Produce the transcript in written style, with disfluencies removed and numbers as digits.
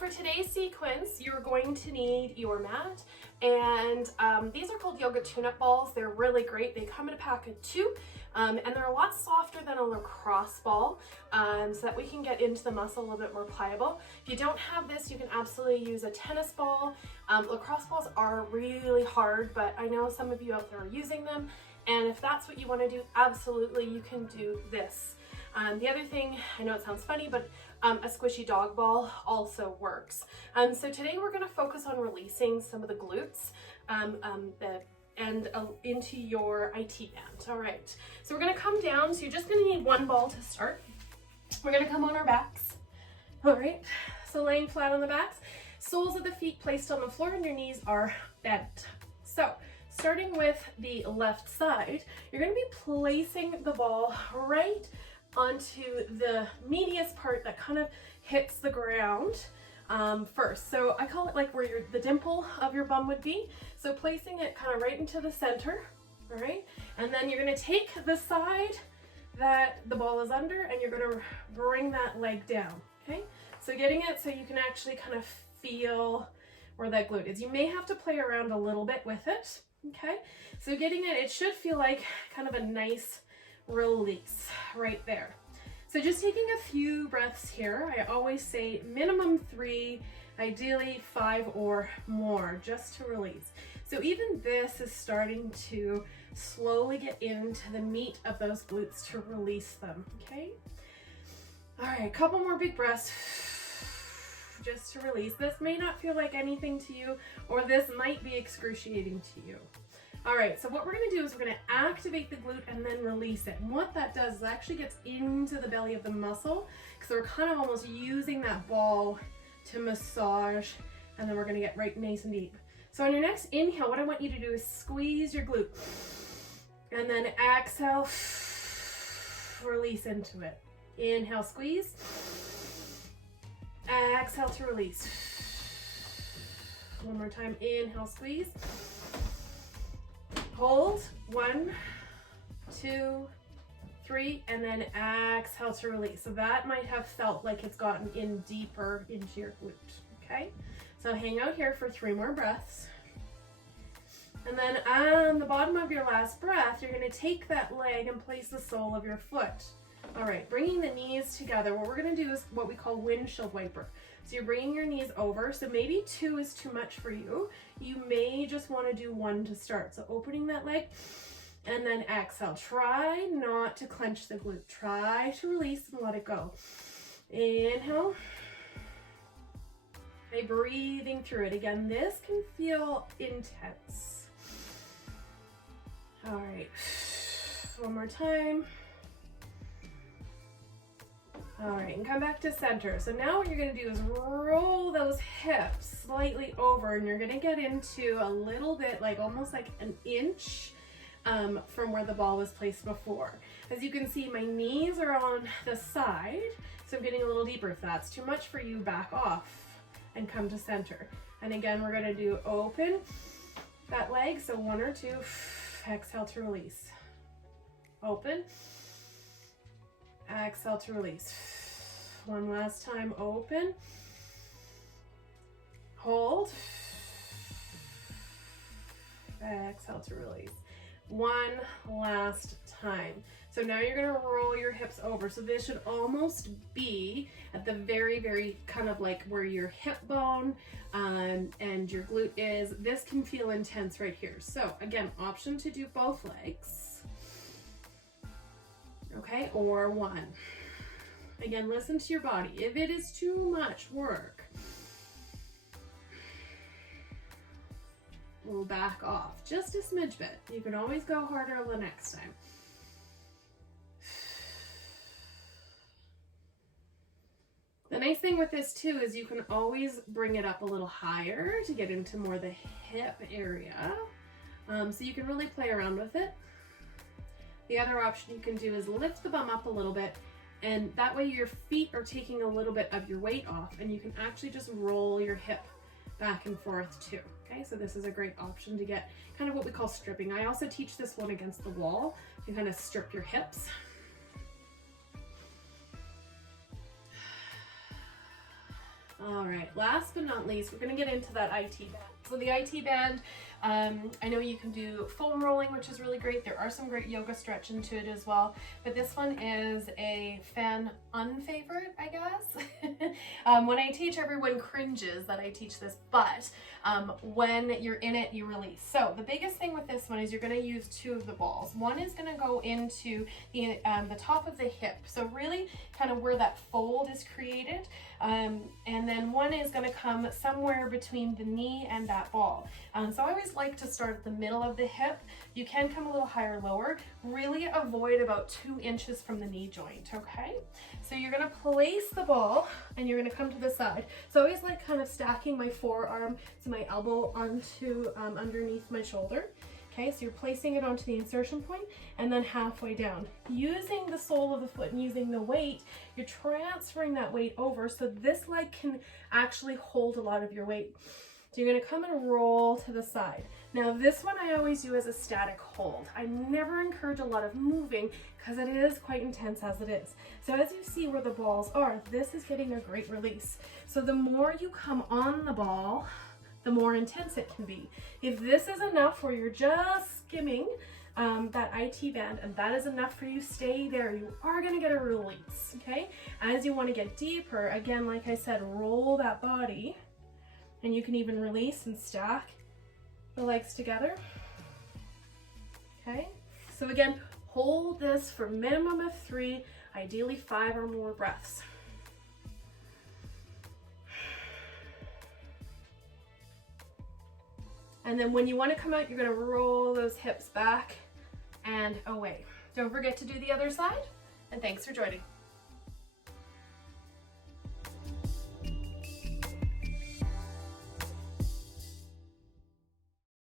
for today's sequence, you're going to need your mat, and these are called yoga tune-up balls. They're really great. They come in a pack of 2, and they're a lot softer than a lacrosse ball, so that we can get into the muscle a little bit more pliable. If you don't have this, you can absolutely use a tennis ball. Lacrosse balls are really hard, but I know some of you out there are using them, and if that's what you want to do, absolutely you can do this. The other thing, I know it sounds funny, but a squishy dog ball also works. So today we're going to focus on releasing some of the glutes into your IT band. All right, so we're going to come down. So you're just going to need one ball to start. We're going to come on our backs. All right, so laying flat on the backs, soles of the feet placed on the floor, and your knees are bent. So starting with the left side, you're going to be placing the ball right onto the medius part that kind of hits the ground first. So I call it like where the dimple of your bum would be. So placing it kind of right into the center, all right? And then you're going to take the side that the ball is under and you're going to bring that leg down, okay? So getting it so you can actually kind of feel where that glute is. You may have to play around a little bit with it, okay? So getting it, it should feel like kind of a nice release right there. So just taking a few breaths here. I always say minimum 3, ideally 5 or more, just to release. So even this is starting to slowly get into the meat of those glutes to release them, okay? All right, a couple more big breaths just to release. This may not feel like anything to you, or this might be excruciating to you. All right, so what we're gonna do is we're gonna activate the glute and then release it. And what that does is actually gets into the belly of the muscle, because we're kind of almost using that ball to massage, and then we're gonna get right nice and deep. So on your next inhale, what I want you to do is squeeze your glute, and then exhale, release into it. Inhale, squeeze. Exhale to release. One more time, inhale, squeeze. Hold, 1, 2, 3, and then exhale to release. So that might have felt like it's gotten in deeper into your glute, okay? So hang out here for 3 more breaths. And then on the bottom of your last breath, you're gonna take that leg and place the sole of your foot. All right, bringing the knees together. What we're gonna do is what we call windshield wiper. So you're bringing your knees over. So maybe 2 is too much for you. You may just want to do 1 to start. So opening that leg and then exhale. Try not to clench the glute. Try to release and let it go. Inhale. Okay, breathing through it. Again, this can feel intense. All right, one more time. All right, and come back to center. So now what you're gonna do is roll those hips slightly over, and you're gonna get into a little bit, like almost like an inch from where the ball was placed before. As you can see, my knees are on the side, so I'm getting a little deeper. If that's too much for you, back off and come to center. And again, we're gonna do open that leg, so 1 or 2, exhale to release. Open. Exhale to release. One last time, open. Hold. Exhale to release. One last time. So now you're gonna roll your hips over. So this should almost be at the very, very kind of like where your hip bone and your glute is. This can feel intense right here. So again, option to do both legs. Okay, or 1. Again, listen to your body. If it is too much work, we'll back off just a smidge bit. You can always go harder the next time. The nice thing with this too is you can always bring it up a little higher to get into more the hip area. So you can really play around with it. The other option you can do is lift the bum up a little bit, and that way your feet are taking a little bit of your weight off, and you can actually just roll your hip back and forth too. Okay, so this is a great option to get kind of what we call stripping. I also teach this one against the wall. You kind of strip your hips. All right, last but not least, we're gonna get into that IT band. So the IT band, I know you can do foam rolling, which is really great. There are some great yoga stretch into it as well, but this one is a fan unfavorite, I guess. When I teach, everyone cringes that I teach this, but when you're in it, you release. So the biggest thing with this one is you're gonna use two of the balls. One is gonna go into the top of the hip, so really kind of where that fold is created, and then one is gonna come somewhere between the knee and that ball. So I always like to start at the middle of the hip. You can come a little higher or lower. Really avoid about 2 inches from the knee joint, okay? So you're gonna place the ball and you're gonna come to the side. So I always like kind of stacking my forearm to my elbow onto underneath my shoulder. Okay, so you're placing it onto the insertion point and then halfway down. Using the sole of the foot and using the weight, you're transferring that weight over so this leg can actually hold a lot of your weight. So you're gonna come and roll to the side. Now this one I always do as a static hold. I never encourage a lot of moving because it is quite intense as it is. So as you see where the balls are, this is getting a great release. So the more you come on the ball, the more intense it can be. If this is enough where you're just skimming that IT band and that is enough for you, stay there. You are gonna get a release, okay? As you wanna get deeper, again, like I said, roll that body and you can even release and stack the legs together, okay? So again, hold this for a minimum of 3, ideally 5 or more breaths. And then when you want to come out, you're going to roll those hips back and away. Don't forget to do the other side, and thanks for joining.